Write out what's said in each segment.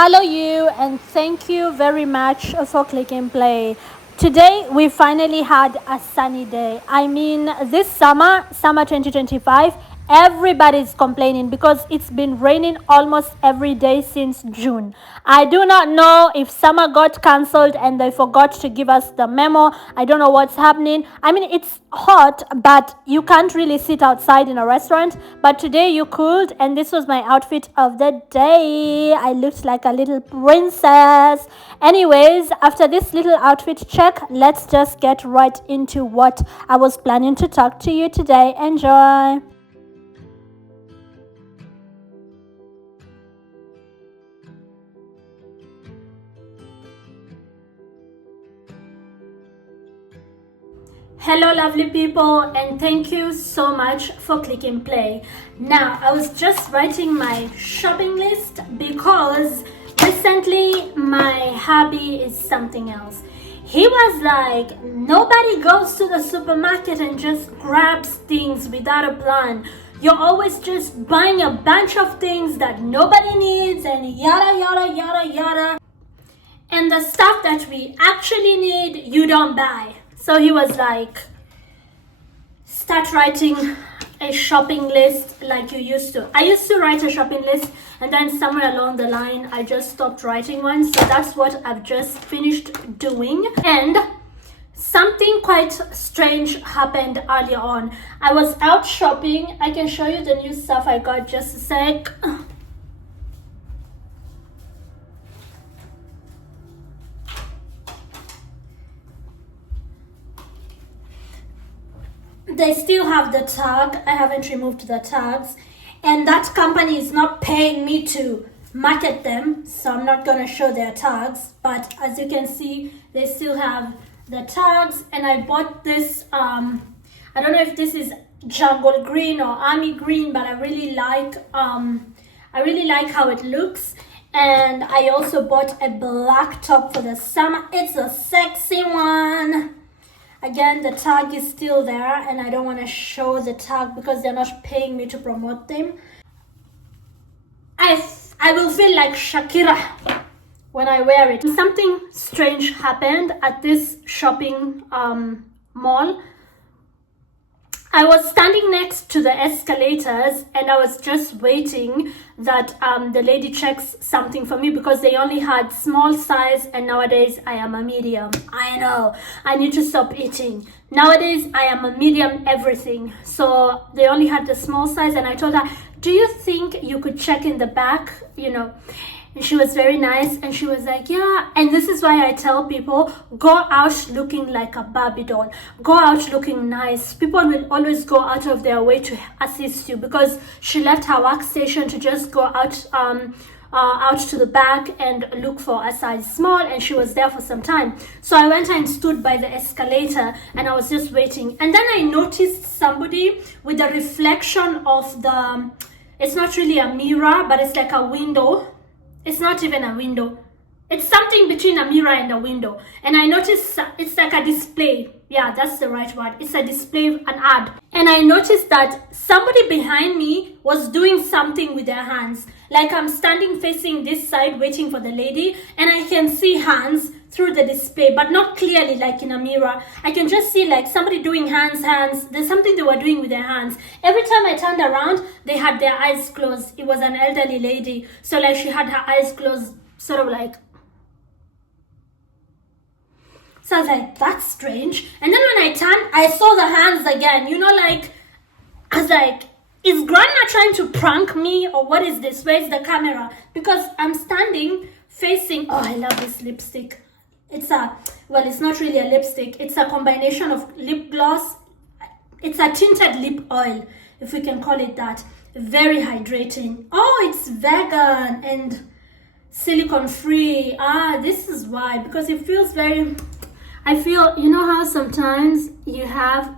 Hello, you, and thank you very much for clicking play. Today, we finally had a sunny day. I mean, this summer 2025, everybody's complaining because it's been raining almost every day since June. I do not know if summer got cancelled and they forgot to give us the memo. I don't know what's happening. I mean, it's hot, but you can't really sit outside in a restaurant. But today you could, and this was my outfit of the day. I looked like a little princess. Anyways, after this little outfit check, let's just get right into what I was planning to talk to you today. Enjoy. Hello, lovely people, and thank you so much for clicking play. Now, I was just writing my shopping list because recently my hubby is something else. He was like, nobody goes to the supermarket and just grabs things without a plan. You're always just buying a bunch of things that nobody needs and yada, yada, yada, yada. And the stuff that we actually need, you don't buy. So he was like, start writing a shopping list like you used to. I used to write a shopping list, and then somewhere along the line, I just stopped writing one. So that's what I've just finished doing. And something quite strange happened earlier on. I was out shopping. I can show you the new stuff I got, just a sec. They still have the tag. I haven't removed the tags, and that company is not paying me to market them, so I'm not gonna show their tags. But as you can see, they still have the tags. And I bought this I don't know if this is jungle green or army green, but I really like how it looks. And I also bought a black top for the summer. It's a sexy one. Again, the tag is still there, and I don't want to show the tag because they're not paying me to promote them. I will feel like Shakira when I wear it. Something strange happened at this shopping mall. I was standing next to the escalators, and I was just waiting that the lady checks something for me because they only had small size, and nowadays I am a medium. I know, I need to stop eating. Nowadays I am a medium everything. So they only had the small size, and I told her, do you think you could check in the back, And she was very nice, and she was like, yeah. And this is why I tell people, go out looking like a Barbie doll. Go out looking nice. People will always go out of their way to assist you, because she left her workstation to just go out out to the back and look for a size small, and she was there for some time. So I went and stood by the escalator, and I was just waiting. And then I noticed somebody with a reflection of it's not really a mirror, but it's like a window. It's not even a window. It's something between a mirror and a window. And I noticed it's like a display. Yeah, that's the right word. It's a display, an ad. And I noticed that somebody behind me was doing something with their hands. Like I'm standing facing this side waiting for the lady, and I can see hands through the display, but not clearly like in a mirror. I can just see like somebody doing hands. There's something they were doing with their hands. Every time I turned around, they had their eyes closed. It was an elderly lady. So like she had her eyes closed, sort of like. So I was like, that's strange. And then when I turned, I saw the hands again. I was like, is grandma trying to prank me, or what is this? Where's the camera? Because I'm standing facing, oh, I love this lipstick. It's not really a lipstick. It's a combination of lip gloss. It's a tinted lip oil, if we can call it that. Very hydrating. Oh, it's vegan and silicone free. This is why, because it feels very, I feel, how sometimes you have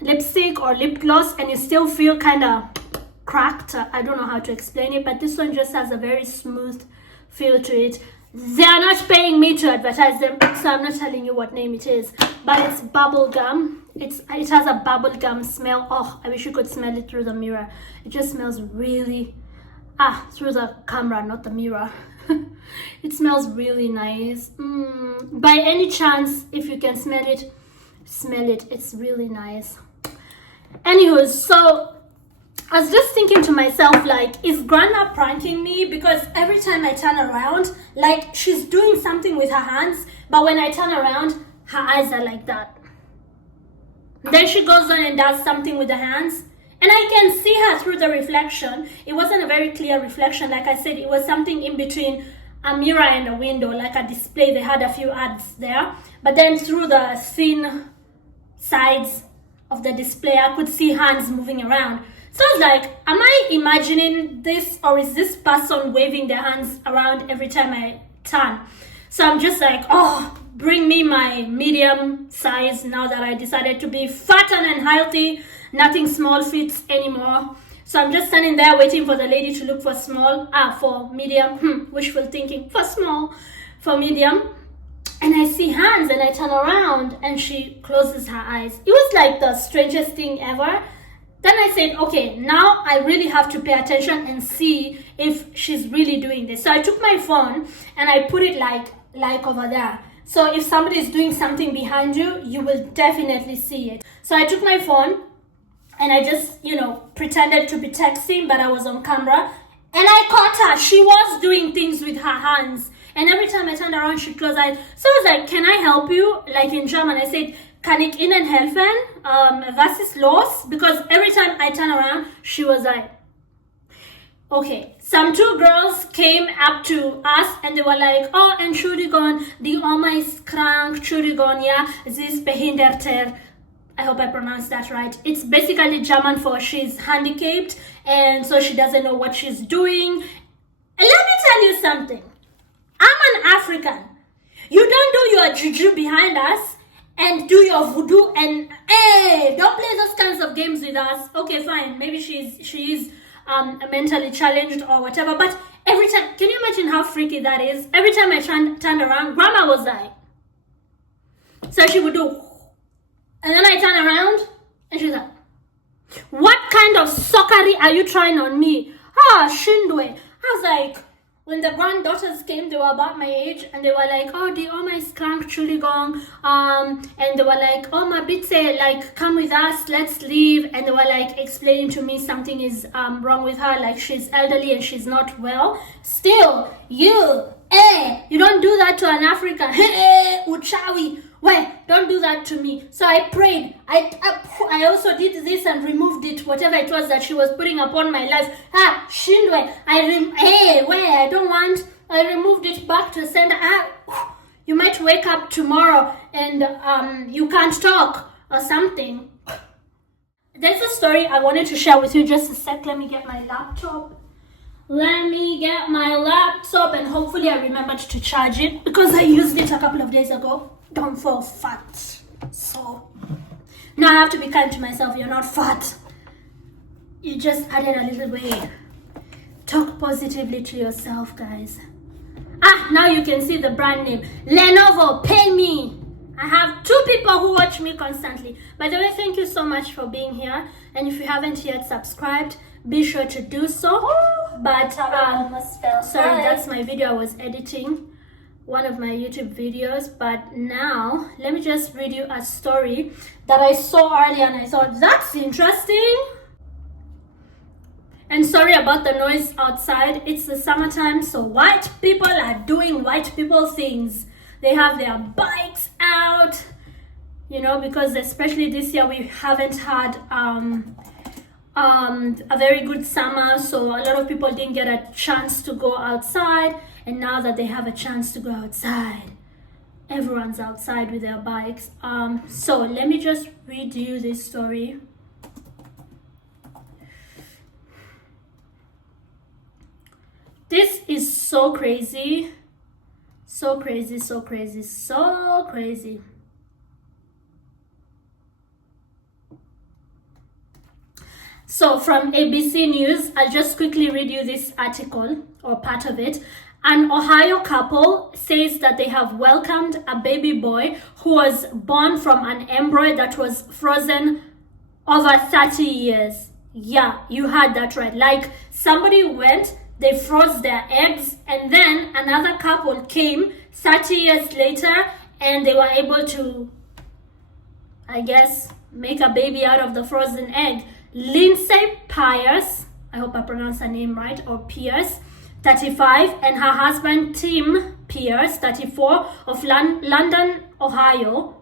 lipstick or lip gloss and you still feel kind of cracked. I don't know how to explain it, but this one just has a very smooth feel to it. They are not paying me to advertise them, so I'm not telling you what name it is, but it's bubble gum. It has a bubble gum smell. Oh, I wish you could smell it through the mirror. It just smells really through the camera, not the mirror. It smells really nice. By any chance, if you can smell it, it's really nice. Anywho, so I was just thinking to myself, like, is grandma pranking me? Because every time I turn around, like, she's doing something with her hands, but when I turn around, her eyes are like that. Then she goes on and does something with the hands, and I can see her through the reflection. It wasn't a very clear reflection. Like I said, it was something in between a mirror and a window, like a display. They had a few ads there, but then through the thin sides of the display, I could see hands moving around. So I was like, am I imagining this, or is this person waving their hands around every time I turn? So I'm just like, oh, bring me my medium size now that I decided to be fat and unhealthy. Nothing small fits anymore. So I'm just standing there waiting for the lady to look for for medium. Wishful thinking, for medium. And I see hands, and I turn around and she closes her eyes. It was like the strangest thing ever. Then I said, okay, now I really have to pay attention and see if she's really doing this. So I took my phone and I put it like over there. So if somebody is doing something behind you, you will definitely see it. So I took my phone and I just, pretended to be texting, but I was on camera. And I caught her. She was doing things with her hands. And every time I turned around, she closed her eyes. So I was like, can I help you? Like in German, I said, kann ich Ihnen helfen? Was ist los? Because every time I turn around, she was like, okay. Some two girls came up to us and they were like, oh, Entschuldigung, die Oma ist krank, Entschuldigung, ja, sie ist behinderter. I hope I pronounced that right. It's basically German for she's handicapped, and so she doesn't know what she's doing. And let me tell you something. I'm an African. You don't do your juju behind us and do your voodoo and hey, don't play those kinds of games with us. Okay, fine. Maybe she is mentally challenged or whatever. But every time, can you imagine how freaky that is? Every time I turned around, grandma was like, so she would do, and then I turn around and she's like, what kind of soccery are you trying on me? Shindwe. I was like, when the granddaughters came, they were about my age, and they were like, oh, the Oma is krank, Entschuldigung. And they were like, oh, my bitse, like, come with us, let's leave. And they were like explaining to me something is wrong with her, like she's elderly and she's not well. Still, you don't do that to an African. Uchawi. Wait, don't do that to me. So I prayed. I also did this and removed it, whatever it was that she was putting upon my life. Shindwe. I don't want. I removed it back to sender. You might wake up tomorrow and you can't talk or something. There's a story I wanted to share with you. Just a sec. Let me get my laptop. And hopefully I remembered to charge it because I used it a couple of days ago. Don't fall fat. So now I have to be kind to myself. You're not fat. You just added a little weight. Talk positively to yourself, guys. Now you can see the brand name. Lenovo, pay me. I have 2 people who watch me constantly. By the way, thank you so much for being here. And if you haven't yet subscribed, be sure to do so. But sorry, that's my video I was editing. One of my YouTube videos. But now let me just read you a story that I saw earlier and I thought that's interesting. And sorry about the noise outside. It's the summertime, so white people are doing white people things. They have their bikes out, because especially this year we haven't had a very good summer, so a lot of people didn't get a chance to go outside. And now that they have a chance to go outside, everyone's outside with their bikes. So let me just read you this story. This is so crazy. So crazy, so crazy, so crazy. So from ABC News, I'll just quickly read you this article or part of it. An Ohio couple says that they have welcomed a baby boy who was born from an embryo that was frozen over 30 years. Yeah, you heard that right. Like somebody went They froze their eggs, and then another couple came 30 years later, and they were able to, I guess, make a baby out of the frozen egg. Lindsay Pierce, I hope I pronounced her name right, or Pierce, 35, and her husband Tim Pierce, 34, of London, Ohio.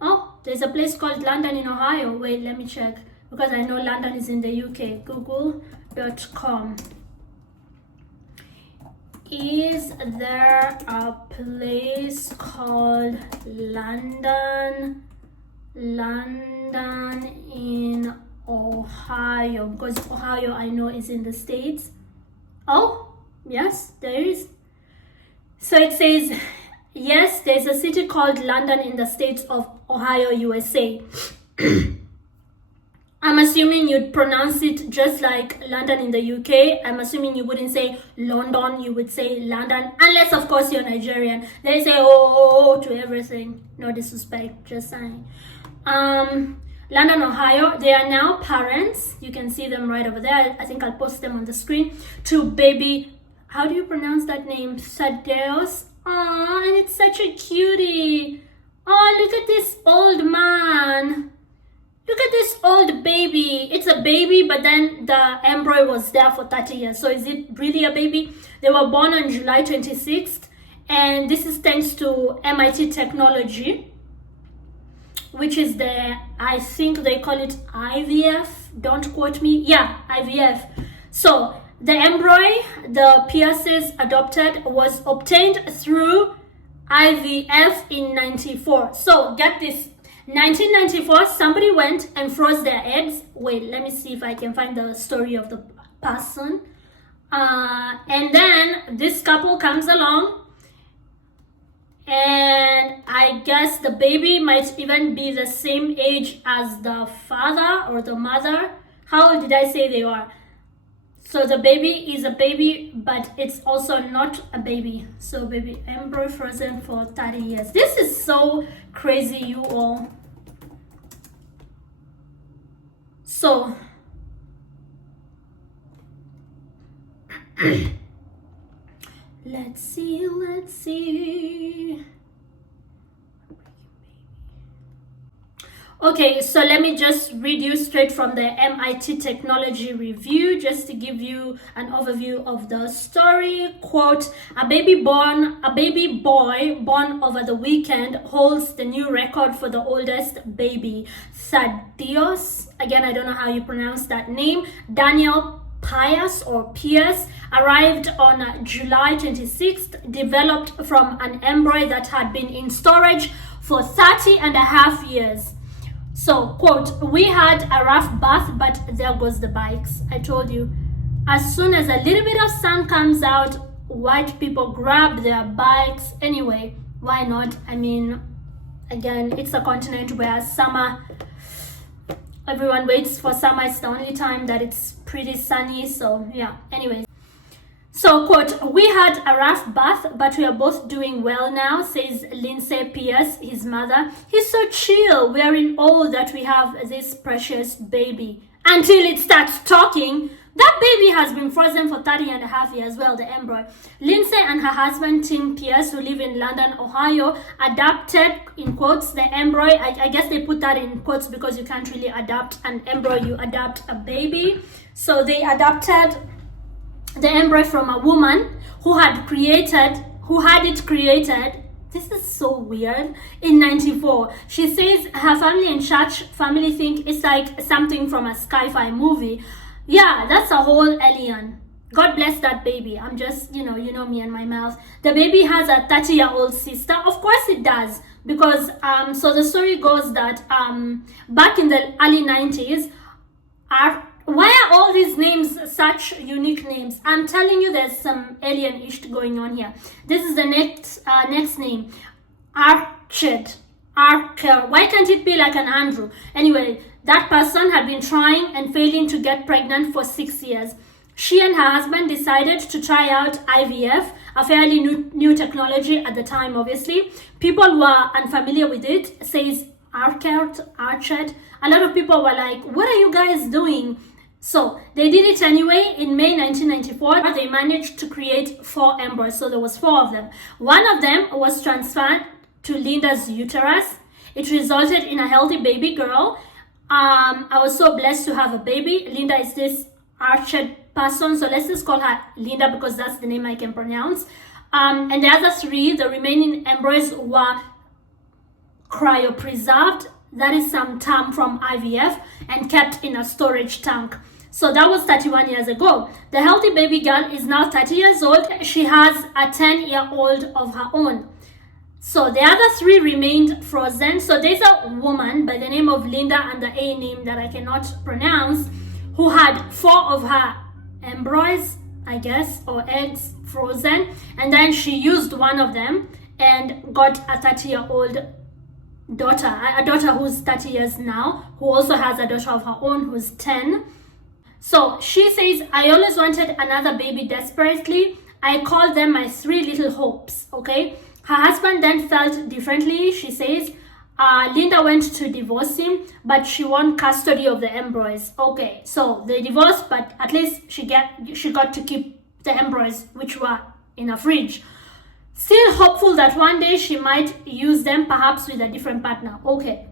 Oh, there's a place called London in Ohio. Wait, let me check, because I know London is in the UK. Google.com. Is there a place called London in Ohio? Because Ohio, I know, is in the States. Oh, yes, there is. So it says, yes, there's a city called London in the states of Ohio, USA. I'm assuming you'd pronounce it just like London in the UK. I'm assuming you wouldn't say London, you would say London. Unless, of course, you're Nigerian. They say, oh, to everything. No disrespect, just saying. London, Ohio. They are now parents. You can see them right over there. I think I'll post them on the screen. To baby, how do you pronounce that name? Sadeos. Oh, and it's such a cutie. Oh, look at this old man. Look at this old baby. It's a baby, but then the embryo was there for 30 years. So is it really a baby? They were born on July 26th. And this is thanks to MIT technology, which is I think they call it IVF. Don't quote me. Yeah, IVF. So the embryo the Pierces adopted was obtained through IVF in 94. So get this. 1994, somebody went and froze their eggs. Wait, let me see if I can find the story of the person. And then this couple comes along, and I guess the baby might even be the same age as the father or the mother. How old did I say they are? So the baby is a baby, but it's also not a baby. So baby embryo frozen for 30 years. This is so crazy, you all. So let's see. Okay, so let me just read you straight from the MIT technology review, just to give you an overview of the story. Quote, a baby boy born over the weekend holds the new record for the oldest baby. Thaddeus, again, I don't know how you pronounce that name, Daniel Pierce arrived on July 26th, developed from an embryo that had been in storage for 30 and a half years. So, quote, we had a rough bath, but there goes the bikes. I told you, as soon as a little bit of sun comes out, white people grab their bikes. Anyway, why not? I mean, again, it's a continent where summer, everyone waits for summer. It's the only time that it's pretty sunny. So, yeah, anyways. So, quote, we had a rough bath, but we are both doing well now, says Lindsay Pierce, his mother. He's so chill. We are in awe that we have this precious baby. Until it starts talking. That baby has been frozen for 30 and a half years, well, the embryo. Lindsay and her husband, Tim Pierce, who live in London, Ohio, adopted, in quotes, the embryo. I guess they put that in quotes because you can't really adopt an embryo, you adopt a baby. So they adopted the embryo from a woman who had it created. This is so weird. In 94. She says her family and church family think it's like something from a sci-fi movie. Yeah, that's a whole alien. God bless that baby. I'm just, you know me and my mouth. The baby has a 30-year-old sister. Of course it does. Because, so the story goes that back in the early 90s, why are all these names such unique names? I'm telling you, there's some alien-ish going on here. This is the next name. Archer. Why can't it be like an Andrew? Anyway, that person had been trying and failing to get pregnant for 6 years. She and her husband decided to try out IVF, a fairly new technology at the time, obviously. People who are unfamiliar with it, says Archer. A lot of people were like, what are you guys doing? So they did it anyway. In May 1994, they managed to create 4 embryos. So there was 4 of them. One of them was transferred to Linda's uterus. It resulted in a healthy baby girl. I was so blessed to have a baby. Linda is this archered person, so let's just call her Linda because that's the name I can pronounce. And the other 3, the remaining embryos, were cryopreserved. That is some term from IVF, and kept in a storage tank. So that was 31 years ago. The healthy baby girl is now 30 years old. She has a 10-year-old of her own. So the other 3 remained frozen. So there's a woman by the name of Linda and the A name that I cannot pronounce, who had 4 of her embryos, I guess, or eggs frozen. And then she used one of them and got a 30-year-old daughter, a daughter who's 30 years now, who also has a daughter of her own who's 10. So she says, I always wanted another baby desperately. I called them my 3 little hopes, okay? Her husband then felt differently. She says, Linda went to divorce him, but she won custody of the embryos. Okay, so they divorced, but at least she got to keep the embryos, which were in a fridge. Still hopeful that one day she might use them, perhaps with a different partner. Okay.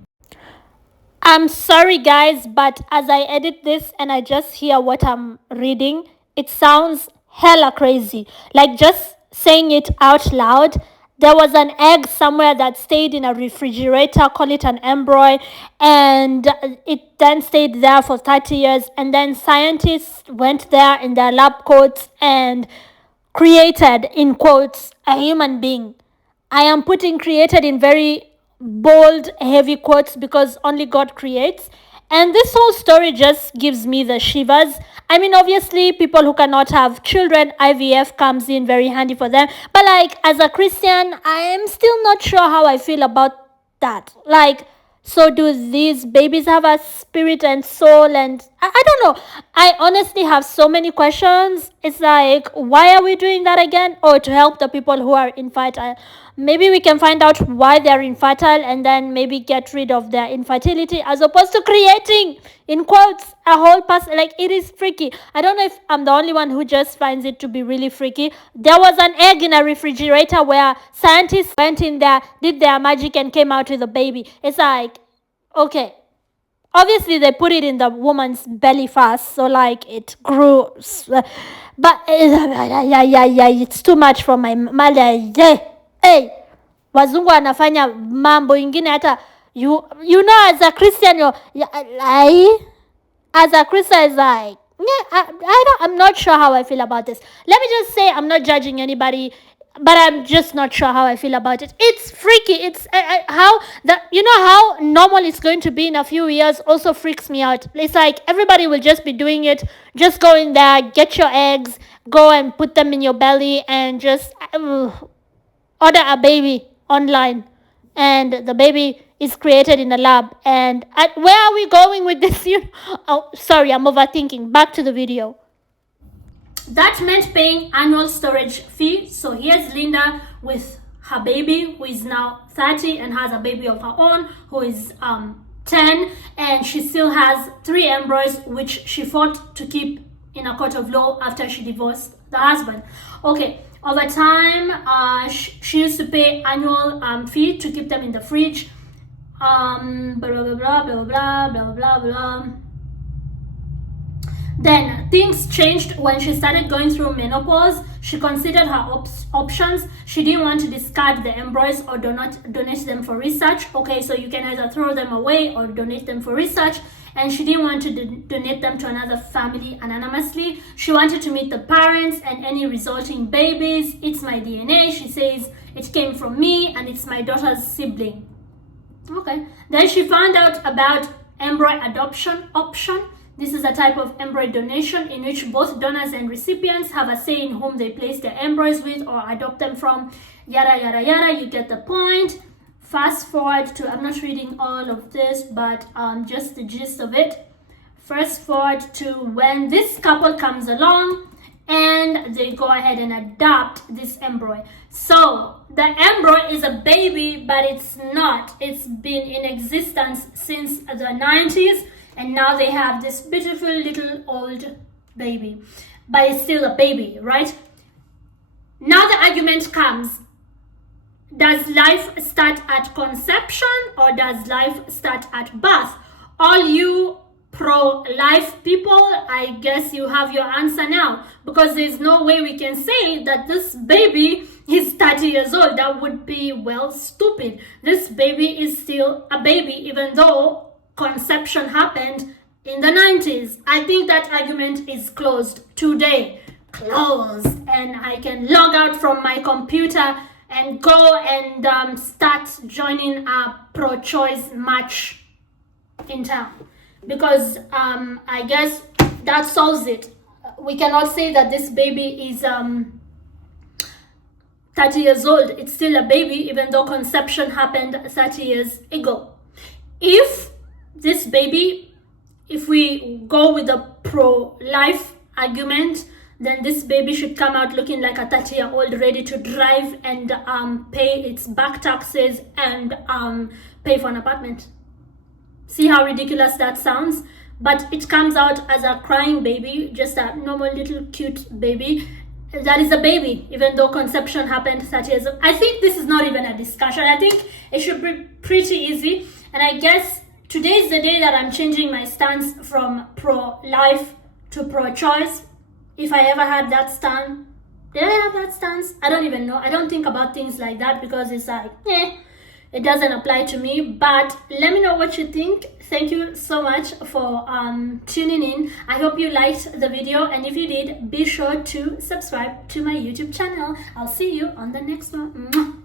I'm sorry guys, but as I edit this and I just hear what I'm reading, it sounds hella crazy. Like just saying it out loud. There was an egg somewhere that stayed in a refrigerator, call it an embryo, and it then stayed there for 30 years. And then scientists went there in their lab coats and created, in quotes, a human being. I am putting created in very bold, heavy quotes because only God creates. And this whole story just gives me the shivers. I mean, obviously, people who cannot have children, IVF comes in very handy for them. But like, as a Christian, I am still not sure how I feel about that. Like, so do these babies have a spirit and soul? And I don't know. I honestly have so many questions. It's like, why are we doing that again? Or to help the people who are infertile. Maybe we can find out why they're infertile and then maybe get rid of their infertility, as opposed to creating, in quotes, a whole person. Like, it is freaky. I don't know if I'm the only one who just finds it to be really freaky. There was an egg in a refrigerator where scientists went in there, did their magic, and came out with a baby. It's like, okay. Obviously, they put it in the woman's belly first, so like it grew. But it's too much for my mother. Hey, wazungu wanafanya mambo ingine hata you know, as a Christian, as a Christian, is like, yeah, I'm not sure how I feel about this. Let me just say, I'm not judging anybody, but I'm just not sure how I feel about it. It's freaky. It's how that, you know, how normal it's going to be in a few years also freaks me out. It's like everybody will just be doing it. Just go in there, get your eggs, go and put them in your belly, and just order a baby online, and the baby is created in a lab. And where are we going with this? Oh, sorry, I'm overthinking. Back to the video. That meant paying annual storage fee. So here's Linda with her baby, who is now 30 and has a baby of her own, who is 10, and she still has 3 embryos, which she fought to keep in a court of law after she divorced the husband. Okay, over time, she used to pay annual fee to keep them in the fridge. Blah blah blah blah blah blah blah blah. Then things changed when she started going through menopause. She considered her options. She didn't want to discard the embryos or donate them for research. Okay, so you can either throw them away or donate them for research. And she didn't want to donate them to another family anonymously. She wanted to meet the parents and any resulting babies. It's my DNA. She says it came from me and it's my daughter's sibling. Okay. Then she found out about embryo adoption option. This is a type of embryo donation in which both donors and recipients have a say in whom they place their embryos with or adopt them from. Yada, yada, yada. You get the point. Fast forward to, I'm not reading all of this, but just the gist of it. Fast forward to when this couple comes along and they go ahead and adopt this embryo. So the embryo is a baby, but it's not. It's been in existence since the 90s. and now they have this beautiful little old baby, but it's still a baby, right? Now the argument comes, does life start at conception or does life start at birth? All you pro-life people, I guess you have your answer now, because there's no way we can say that this baby is 30 years old. That would be, well, stupid. This baby is still a baby, even though conception happened in the 90s. I think that argument is closed today. Closed. And I can log out from my computer and go and start joining a pro-choice march in town, because I guess that solves it. We cannot say that this baby is 30 years old. It's still a baby, even though conception happened 30 years ago. If this baby, if we go with the pro-life argument, then this baby should come out looking like a 30-year-old ready to drive and pay its back taxes and pay for an apartment. See how ridiculous that sounds? But it comes out as a crying baby, just a normal little cute baby. That is a baby, even though conception happened 30 years ago. I think this is not even a discussion. I think it should be pretty easy. And I guess today is the day that I'm changing my stance from pro-life to pro-choice. If I ever had that stance. Did I have that stance? I don't even know. I don't think about things like that because it's like, it doesn't apply to me. But let me know what you think. Thank you so much for tuning in. I hope you liked the video, and if you did, be sure to subscribe to my YouTube channel. I'll see you on the next one. Mwah.